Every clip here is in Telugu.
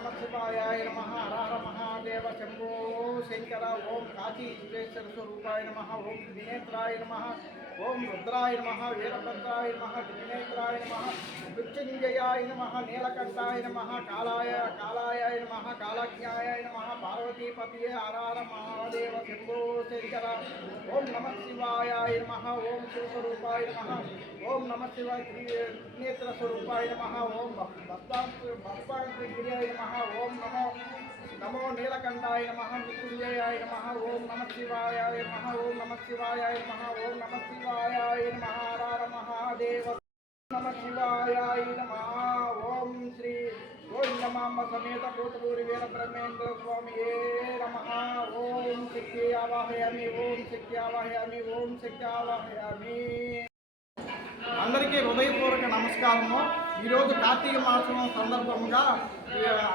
నమ శివాయ నమ హర హర మహాదేవ శంభో శంకర ఓం కాశీ విశ్వేశ్వర స్వరూపాయ నమ ఓం త్రినేత్రాయ నమ ఓం రుద్రాయ నమ వీరభద్రాయ నమ త్రినేత్రాయ నమ మృత్యుంజయాయ నమ నీలకంఠాయ నమ కాలాయ కాలాయ నమ కాలాజ్ఞాయ నమ పార్వతీపతియే హర హర మహాదేవ శంభో శంకర ఓం నమ శివాయ నమ ఓం శివస్వరూపాయ నమ ఓం నమ శివాయ త్రినేత్ర స్వరూపాయ నమ ఓం బప్పాగిరియాయ నమ ఓం నమో నమో నీలకంఠాయ నమ మృత్యుంజయాయ నమ ఓం నమ శివాయ నమ ఓం నమ శివాయ నమ ఓం నమ శివాయ నమ హర మహాదేవ నమ శివాయ నమ ఓం శ్రీ గోవిందమాంబ సమేత కోటలూరి వీర బ్రహ్మేంద్ర స్వామియే నమ ఓం శక్తి ఆవాహయామి ఓం శక్తి ఆవాహయామి ఓం శక్తి ఆవాహయామి హృదయపూర్వక నమస్కారము. ఈరోజు కార్తీక మాసం సందర్భంగా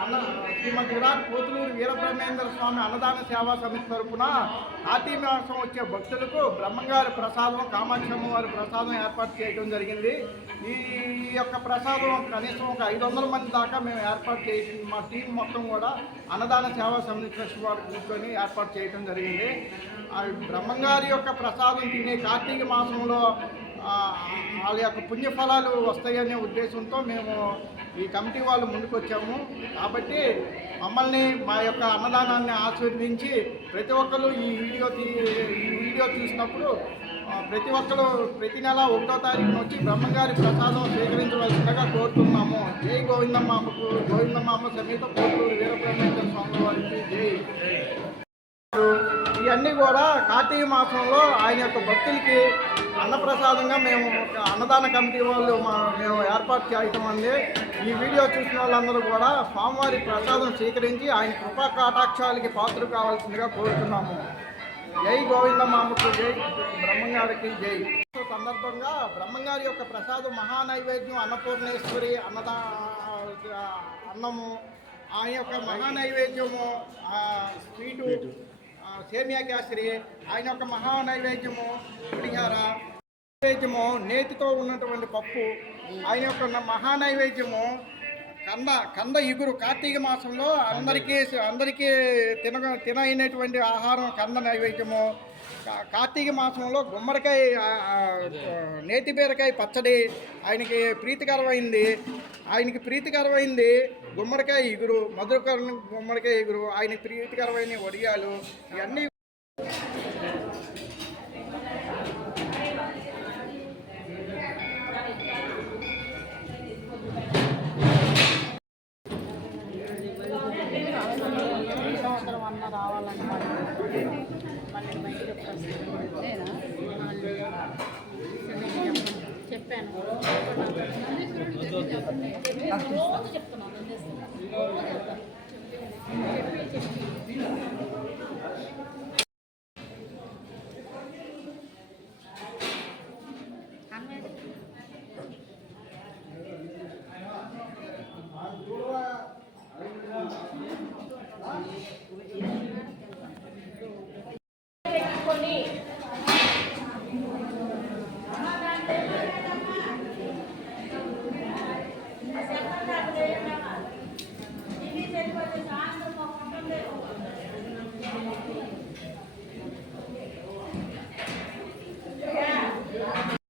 అన్న శ్రీమతి విరాట్ పోతులూరు వీరబ్రహ్మేంద్ర స్వామి అన్నదాన సేవా సమితి తరఫున కార్తీక మాసం వచ్చే భక్తులకు బ్రహ్మంగారి ప్రసాదం కామాక్షమ్మ వారి ప్రసాదం ఏర్పాటు చేయడం జరిగింది. ఈ యొక్క ప్రసాదం కనీసం ఒక ఐదు వందల మంది దాకా మేము ఏర్పాటు చేసి మా టీం మొత్తం కూడా అన్నదాన సేవా సమితి ట్రస్ట్ వారు కూర్చొని ఏర్పాటు చేయడం జరిగింది. బ్రహ్మంగారి యొక్క ప్రసాదం తినే కార్తీక మాసంలో వాళ్ళ యొక్క పుణ్యఫలాలు వస్తాయనే ఉద్దేశంతో మేము ఈ కమిటీ వాళ్ళు ముందుకొచ్చాము. కాబట్టి మమ్మల్ని మా యొక్క అన్నదానాన్ని ఆస్వాదించి ప్రతి ఒక్కరు ఈ వీడియో తీ ఈ వీడియో చూసినప్పుడు ప్రతి ఒక్కరు ప్రతి నెల ఒకటో తారీఖున వచ్చి బ్రహ్మగారి ప్రసాదం స్వీకరించవలసిందిగా కోరుతున్నాము. జై గోవిందమ్మామకు గోవిందమ్మ సమేత కోటూరు వీరబ్రహ్మేంద్ర స్వామి ఇవన్నీ కూడా కార్తీక మాసంలో ఆయన యొక్క భక్తులకి అన్నప్రసాదంగా మేము అన్నదాన కమిటీ వాళ్ళు మా మేము ఏర్పాటు చేయటం అంది. ఈ వీడియో చూసిన వాళ్ళందరూ కూడా స్వామివారి ప్రసాదం స్వీకరించి ఆయన కృపా కటాక్షాలకి పాత్ర కావాల్సిందిగా కోరుతున్నాము. జై గోవిందమామకు జై. బ్రహ్మంగారికి జై. సందర్భంగా బ్రహ్మంగారి యొక్క ప్రసాదం మహానైవేద్యం అన్నపూర్ణేశ్వరి అన్నదా అన్నము ఆయన యొక్క మహానైవేద్యము స్వీటు సేమియా కేసరి ఆయన యొక్క మహా నైవేద్యము పులిహార నైవేద్యము నేతితో ఉన్నటువంటి పప్పు ఆయన యొక్క మహా నైవేద్యము కంద కంద ఇగురు. కార్తీక మాసంలో అందరికీ అందరికీ తిన తినైనటువంటి ఆహారం కంద నైవేద్యము. కార్తీక మాసంలో గుమ్మడికాయ నేతి బీరకాయ పచ్చడి ఆయనకి ప్రీతికరమైంది. ఆయనకి ప్రీతికరమైంది గుమ్మడికాయ ఇగురు మధురకర గుమ్మడికాయ ఇగురు ఆయనకి ప్రీతికరమైన వడియాలు ఇవన్నీ సంవత్సరం అన్న రావాలంటే చెప్పాను రోజు చెప్తున్నాను Amen.